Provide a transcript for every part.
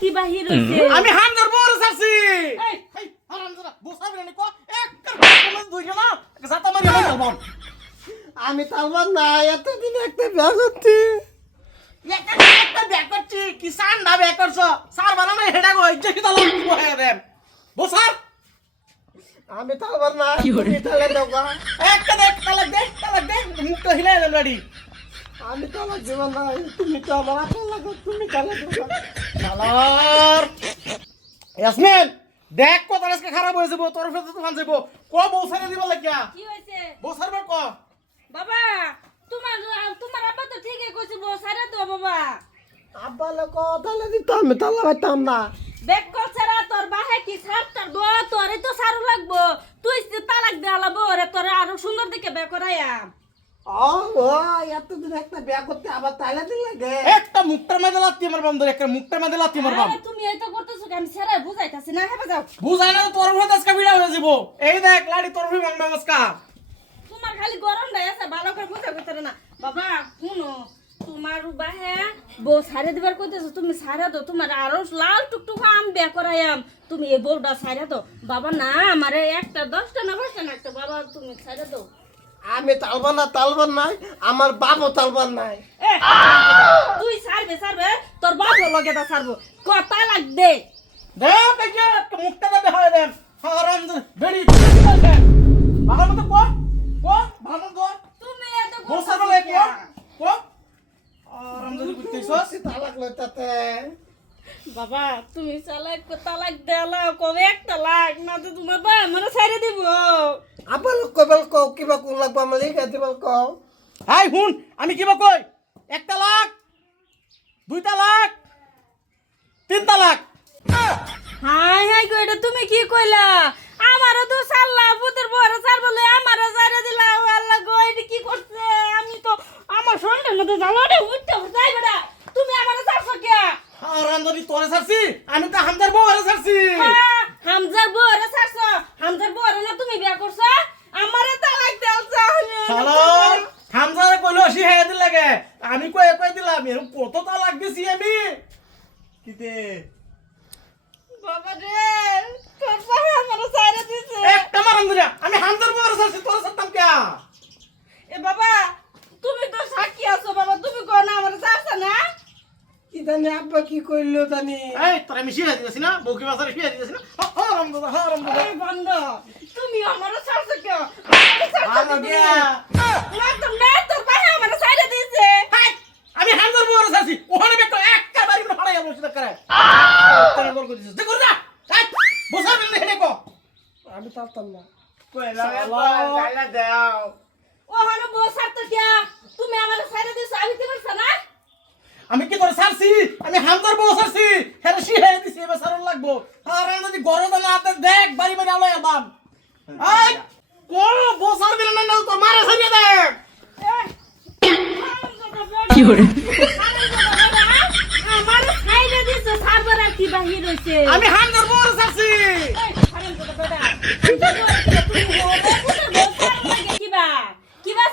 কি বাহির হইছে? আমি হামদার বড় সারছি এই, এই হারামজাদা বসাবি না কো এক কার দুইজন না জাতা মারি বল বল আমি তালবার না এতদিন একটা ব্যাগ হচ্ছে একটা একটা ব্যাক করছি কিষান না ব্যাক করছ? সার বানানো হেডা গো ইজ্জত কি তালা বহে দেন? বসার। আমি তালবার না তুমি তালে দাও একটা দেখ তালাক দে তালাক দে মুখটা হিলাই দেন আমি তালাক দিব না তুমি তো আমার আপন লাগো তুমি গা। শালার ইয়াসমিন দেখ কত আজকে খারাপ হয়ে যাব তোর ফেতে তুফান যাব। ক বউ সারে দিব লাগিয়া? কি হইছে বউ সারবার ক? বাবা তোমার তোমার আব্বা তো ঠিকই কইছে বউ সারা তো বাবা। আব্বা লোক তালে দিত আমি তালা পাইতাম না। বেক কল ছাড়া তোর বাহে কি ছাড়তার গো তোরে তো সারু লাগবো। তুই তালাক দেওয়ালাবো রে তোরে আরও সুন্দর দিকে বে করাইয়াম ও ও এতদিন একটা ব্যাগ করতে আবার তালে দিন লাগে একটা মুখটার লাত্তি ধরে একটা মুখটার লাত্তি তুমি এই তো করতেছো কি? আমি সেরা বুঝাইতাছি না হেবা যাও। বুঝাই না তোর ফেতে আজকে বিড়া হয়ে যাব। এই দেখ লাড়ি তোর ফেতে মাংবা আজকা। তোমার খালি গরম আছে ভালো করে বুঝা করতে না। বাবা শুনো তোমার বাহে বউ সারে দিবার কইতেছো তুমি সারা দাও তোমার আরও লাল টুকটুক আম বে করাইয়াম তুমি এই বউটা সারা দাও। বাবা না আমারে একটা দশটা না পাঁচটা না একটা বাবা তুমি সারা দাও। আমি তালবান না তালবান নাই আমার বাপও তালবান নাই। এ, তুই সারবে সারবে তোর বাপ লগে দা সারবো কথা লাগ দে একটা মুখটা মধ্যে হয় দেন হারাম বেড়ি ভালো মতো ক ক ভালো মতো তুমি এত বউ করতেছো সারবার ক কিয়া? ক আরাম যদি করতেছস তালাক লই তাতে বাবা তুমি চালাক তালাক দেলা কবে একটা লাগ? না তো তোমার বা আমার সাইরে দিব। আব্বা লোক কইবাল কও কিবা কোন লাগবো আমার লিখে দিবাল কও। হাই হুন আমি কিবা কই? একটা লাখ দুইটা লাখ তিনটা লাখ হাই হাই গো এটা তুমি কি কইলা? আমারও তো সাল্লা পুতের বড় সার বলে আমারও সাইরে দিলা। আল্লাহ গো এটা কি করছে? আমি তো আমার সন্ধ্যের মধ্যে জামাটা উঠতে যাই বেটা তুমি আমারও সারছো কে যদি তোরে ছাড়ছি আমি তো হামদার বউরে ছাড়ছি। হ্যাঁ, হামজার বড় সারছো হামজার বড় না তুমি বিয়া করছ? আমারে তালাক দেল শালা হামদারে কইলো সি হে দিল লাগে। আমি কই কই দিলাম এরকম কত তালাক দিছি আমি। কিতে বাবা রে তোর পায়ে আমারও সাইরে দিছে। একটা মারাম দিরা আমি হামদার বউরে ছাড়ছি তোরে ছাড়তাম কে? এ বাবা তুমি তো সাক্ষী আছো বাবা তুমি কো না আমার সারছো না? কি জানি আব্বা কি কইলো জানি। এই তোরে আমি শিয়া দিতেছি না? বউকি বাসারে শিয়া দিতেছি না? হারাম দাদা হারাম দাদা আরে বন্ধ তুমি আমারও সারছো সারছো ভালো তুমি? দিয়া। একদম না তোর পায়ে আমারও সাইরে দিছে আমি হামদার বউরে ছাড়ছি। ওখানে বেটা একটা বাড়ি করে ফাড়াই বসে করে? তোরে বল করে যা। হাই, বসা বিল হেডে কো। আমি পারতাম না। ও হলো বউ সারতো কে তুমি আমারও সাইরে দিছো আমি কি করছ না? আমি কি করে সারছি আমি হামদার বউ ছাড়ছি? হেরে সি হে দিছি এবার সারন লাগবো। আর আমি যদি গরম না হাতে দেখ বাড়ি বাড়ি আলো এলাম আই কোন বউ সার না না তো মারা সারিয়ে দেখ কি করে আমার সাইরে দিছো সারবার আর কি বাহির হইছে আমি হামদার বউ ছাড়ছি। কিবা?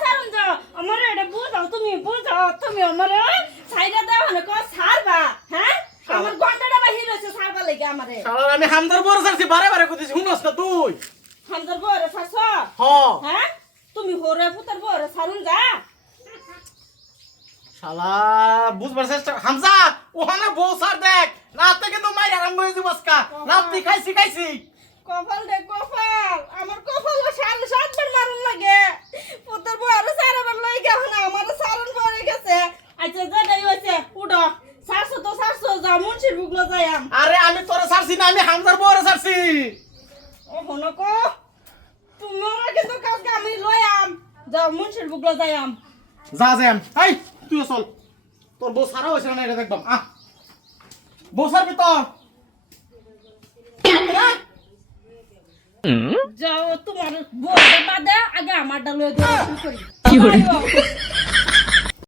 সারুন যাও? আমার এটা বুঝাও তুমি বুঝাও তুমি আমার সাইডে দাও না কো সারবা হ্যাঁ? আমার ঘন্টাটা বাহির হইছে সারবা লাগে আমারে। শালার আমি হামদার বউ ছাড়ছি বারে বারে কইতেছি শুনস না তুই? হামদার বরে সারছ হ্যাঁ? তুমি হরে পুতার বরে সারুন যা। শালা বুঝবার চেষ্টা হামজা ওখানে বউ সার দেখ। রাতে কিন্তু মাই আরম্ভ যাব আজকা। খাইছি খাইছি। কপাল কপাল। আমার কপাল সাড়ে সাতবার মারুন লাগে পুতার বরে সারাবার লই গেল না আমার সারুন পরে গেছে আচ্ছা যেটাই হয়েছে উঠো সারছো তো সারছো যা আরে আমি তোরে ছাড়ছি না আমি হামদার বউরে ছাড়ছি। ও হনকো তোমার কিন্তু কালকে আমি লয়াম যাও মুন্সির বুকলো যাইয়াম যা যাম এই তুই চল। তোর বউ সারা হয়েছে না এটা দেখবাম আহ। বউ সারবি তো। যাও তোমার বউটা বাদে আগে আমারটা লয়ে শুরু করি? কি